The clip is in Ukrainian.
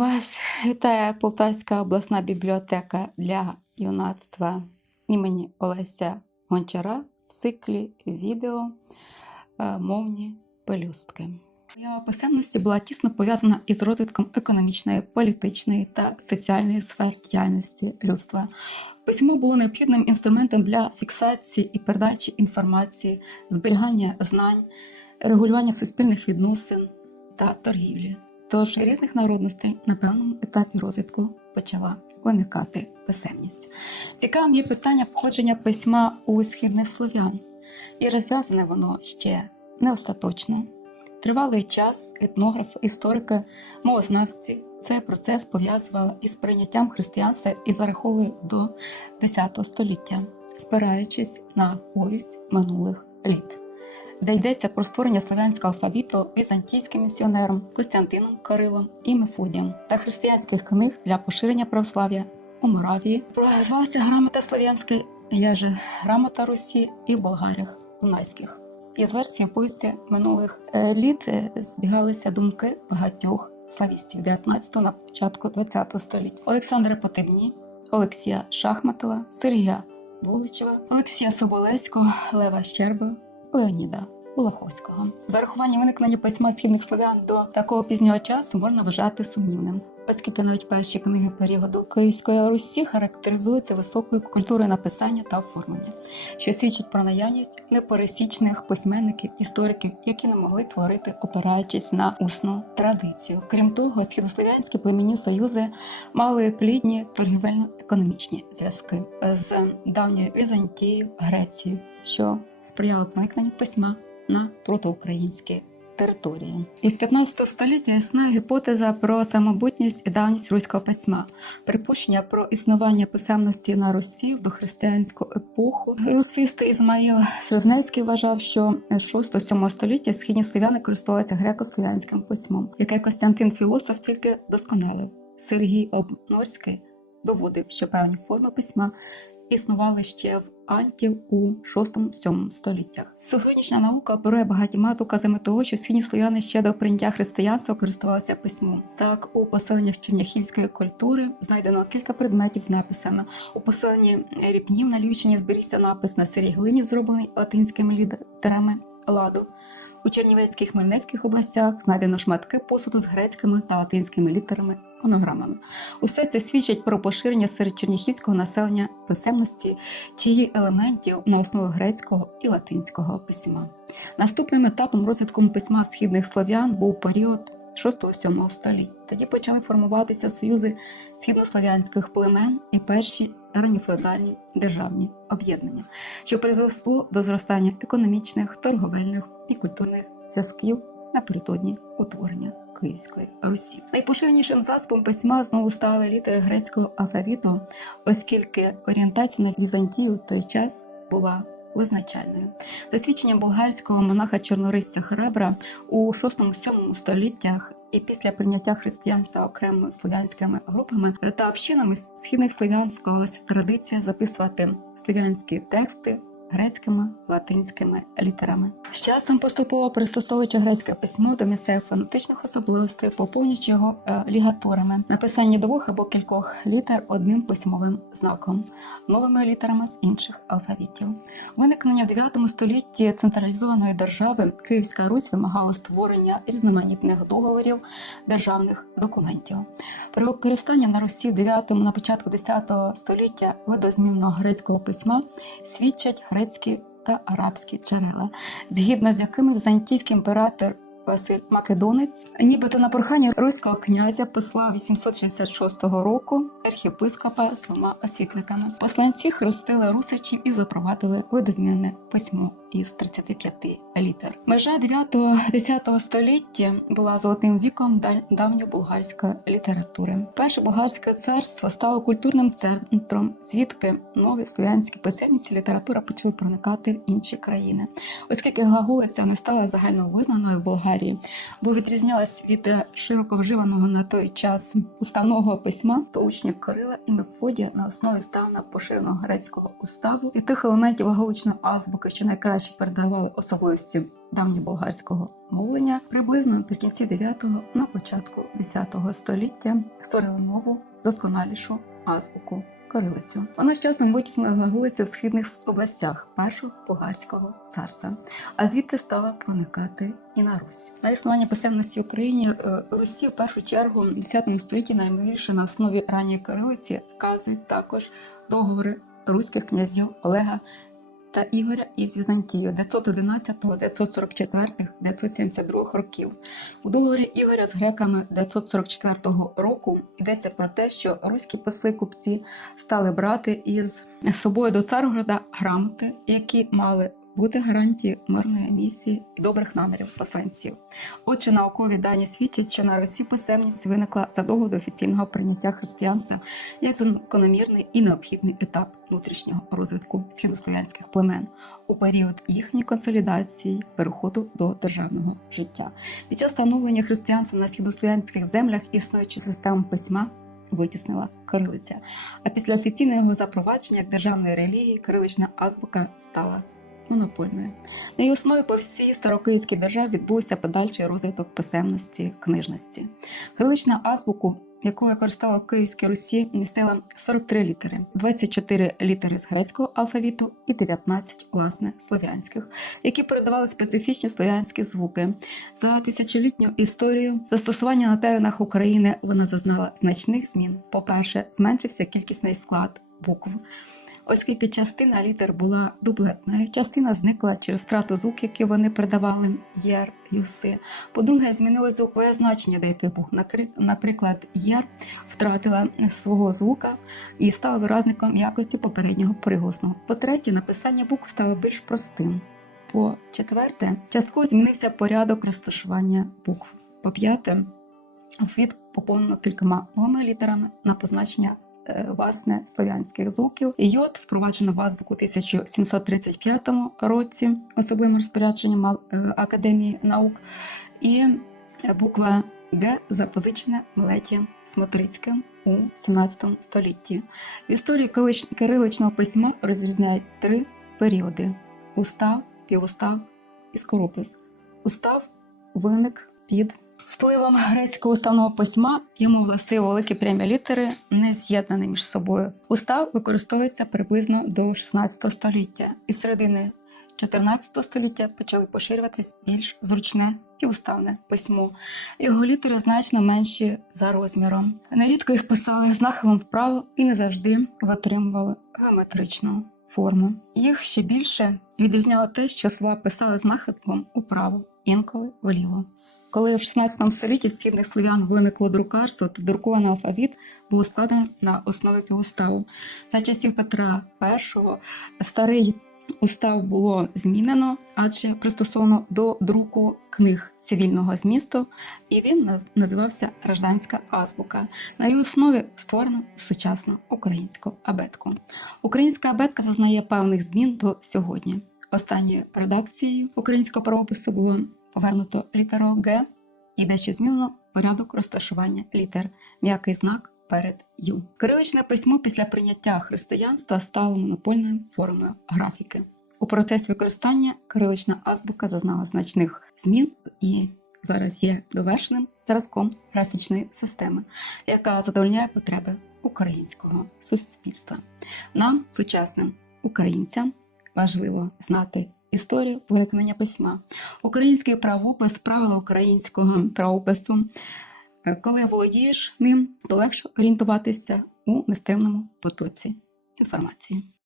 Вас вітає Полтавська обласна бібліотека для юнацтва імені Олеся Гончара в циклі відео е, Мовні пелюстки. Поява писемності була тісно пов'язана із розвитком економічної, політичної та соціальної сфер діяльності людства. Письмо було необхідним інструментом для фіксації і передачі інформації, зберігання знань, регулювання суспільних відносин та торгівлі. Тож різних народностей на певному етапі розвитку почала виникати писемність. Цікавим є питання походження письма у східних слов'ян, і розв'язане воно ще не остаточно. Тривалий час етнографи, історики, мовознавці цей процес пов'язували із прийняттям християнства і зараховує до X століття, спираючись на повість минулих літ де йдеться про створення славянського алфавіту візантійським місіонером Костянтином Кирилом і Мефодієм та християнських книг для поширення православ'я у Моравії. Прозвався грамота слав'янська, я же грамота Русі і в Болгарях Дунайських. Із версії повісті минулих е, літ е, збігалися думки багатьох славістів 19-го на початку 20-го століття. Олександра Потебні, Олексія Шахматова, Сергія Буличева, Олексія Соболевського, Лева Щерба, Леоніда Улаховського. Зарахування виникнення письма східних слов'ян до такого пізнього часу можна вважати сумнівним, оскільки навіть перші книги періоду Київської Русі характеризуються високою культурою написання та оформлення, що свідчить про наявність непересічних письменників, істориків, які не могли творити, опираючись на усну традицію. Крім того, східнослов'янські племінні союзи мали плідні торгівельно-економічні зв'язки з давньою Візантією, Грецією, що сприяло проникненню письма на протоукраїнські території. Із 15 століття існує гіпотеза про самобутність і давність руського письма, припущення про існування писемності на Русі в дохристиянську епоху. Русист Ізмаїл Срезневський вважав, що з 6-7 століття східні слов'яни користувалися греко-слов'янським письмом, яке Костянтин Філософ тільки досконалив. Сергій Обнорський доводив, що певні форми письма існували ще в антів у 6-7 століттях. Сьогоднішня наука оперує багатьма доказами того, що східні слов'яни ще до прийняття християнства користувалися письмом. Так, у поселеннях черняхівської культури знайдено кілька предметів з написами. У поселенні Ріпнів на Львівщині зберігся напис на сирій глині, зроблений латинськими літерами ладу. У Чернівецьких Хмельницьких областях знайдено шматки посуду з грецькими та латинськими літерами монограмами. Усе це свідчить про поширення серед черніхівського населення писемності тієї елементів на основі грецького і латинського письма. Наступним етапом розвитку письма східних слов'ян був період 6-7 століття. Тоді почали формуватися союзи східнослов'янських племен і перші ранньофеодальні державні об'єднання, що призвело до зростання економічних, торговельних і культурних зв'язків напередодні утворення Київської Русі. Найпоширенішим засобом письма знову стали літери грецького алфавіту, оскільки орієнтація на Візантію в той час була визначальною. За свідченням болгарського монаха чорнорисця Храбра у 6-7 століттях і після прийняття християнства окремими слов'янськими групами та общинами східних слов'ян склалася традиція записувати слов'янські тексти грецькими латинськими літерами. З часом поступово пристосовуючи грецьке письмо до місцевих фонетичних особливостей, поповнюючи його е, лігатурами, написання двох або кількох літер одним письмовим знаком, новими літерами з інших алфавітів. Виникнення в 9 столітті централізованої держави Київська Русь вимагала створення різноманітних договорів державних документів. При використанні на Русі в 9 на початку 10 століття видозмінного грецького письма свідчать грецькі та арабські джерела, згідно з якими візантійський імператор Василь Македонець, нібито на прохання руського князя посла 866 року архіпископа з двома освітниками. Посланці хрестили русичів і запровадили видозмінне письмо із 35 літер. Межа 9-10 століття була золотим віком давньобулгарської літератури. Перше болгарське царство стало культурним центром, звідки нові слов'янські писемність і література почали проникати в інші країни, оскільки глаголиця не стала загальновизнаною в Болгарії, бо відрізнялась від широко вживаного на той час уставного письма, то учні Кирила і Мефодія на основі здавна поширеного грецького уставу і тих елементів глаголичної азбуки, що найкраще передавали особливості давньоболгарського мовлення, приблизно наприкінці 9-го, на початку 10-го століття створили нову, досконалішу азбуку кирилицю. Вона з часом витіснила вулиці в східних областях першого Бугарського царства, а звідти стала проникати і на Русь. На існування писемності в Україні е, Русі в першу чергу в 10 столітті наймовірше на основі ранньої кирилиці вказують також договори руських князів Олега та Ігоря із Візантією 911, 944, 972 років. У договорі Ігоря з греками 944 року йдеться про те, що руські посли купці стали брати із собою до Царгорода грамоти, які мали бути гарантії мирної місії і добрих намірів посланців. Отже, наукові дані свідчать, що на Русі писемність виникла задовго до офіційного прийняття християнства як закономірний і необхідний етап внутрішнього розвитку східнослов'янських племен у період їхньої консолідації, переходу до державного життя. Під час становлення християнства на східнослов'янських землях існуючу систему письма. Витіснила кирилиця. А після офіційного його запровадження як державної релігії кирилична азбука стала монопольною. На її основі по всій старокиївській державі відбувся подальший розвиток писемності книжності. Кирилична азбуку, яку використала в Київській Русі, містила 43 літери, 24 літери з грецького алфавіту і 19, власне, слов'янських, які передавали специфічні слов'янські звуки. За тисячолітню історію застосування на теренах України вона зазнала значних змін. По-перше, зменшився кількісний склад букв оскільки частина літер була дублетною, частина зникла через втрату звук, які вони передавали єр, юси. По-друге, змінилось звукове значення деяких букв. Наприклад, єр втратила свого звука і стала виразником якості попереднього приголосного. По-третє, написання букв стало більш простим. По четверте, частково змінився порядок розташування букв. По п'яте, алфавіт поповнено кількома новими літерами на позначення Е, власне слов'янських звуків. Йод впроваджено в азбуку 1735 році, особливим розпорядженням е, Академії наук, і буква Г запозичена Мелетієм Смотрицьким у 17 столітті. В історії кириличного письма розрізняють три періоди: устав, півустав і скоропис. Устав виник під Впливом грецького уставного письма йому властиво великі прямі літери, не з'єднані між собою. Устав використовується приблизно до 16 століття, із середини 14 століття почали поширюватись більш зручне півуставне письмо. Його літери значно менші за розміром. Нерідко їх писали з вправо і не завжди витримували геометричну форму. Їх ще більше відрізняло те, що слова писали з нахилом управо, інколи вліво. Коли в 16 столітті в східних слов'ян виникло друкарство, то друкований алфавіт був складений на основі півуставу. За часів Петра І старий устав було змінено, адже пристосовано до друку книг цивільного змісту, і він називався Гражданська азбука. На її основі створено сучасну українську абетку. Українська абетка зазнає певних змін до сьогодні. Останньою редакцією українського правопису було повернуто літеру Г і дещо змінено порядок розташування літер, м'який знак перед Ю. Кириличне письмо після прийняття християнства стало монопольною формою графіки. У процесі використання кирилична азбука зазнала значних змін і зараз є довершеним зразком графічної системи, яка задовольняє потреби українського суспільства. Нам, сучасним українцям, важливо знати історію виникнення письма, український правопис, правила українського правопису. Е, коли володієш ним, то легше орієнтуватися у нестримному потоці інформації.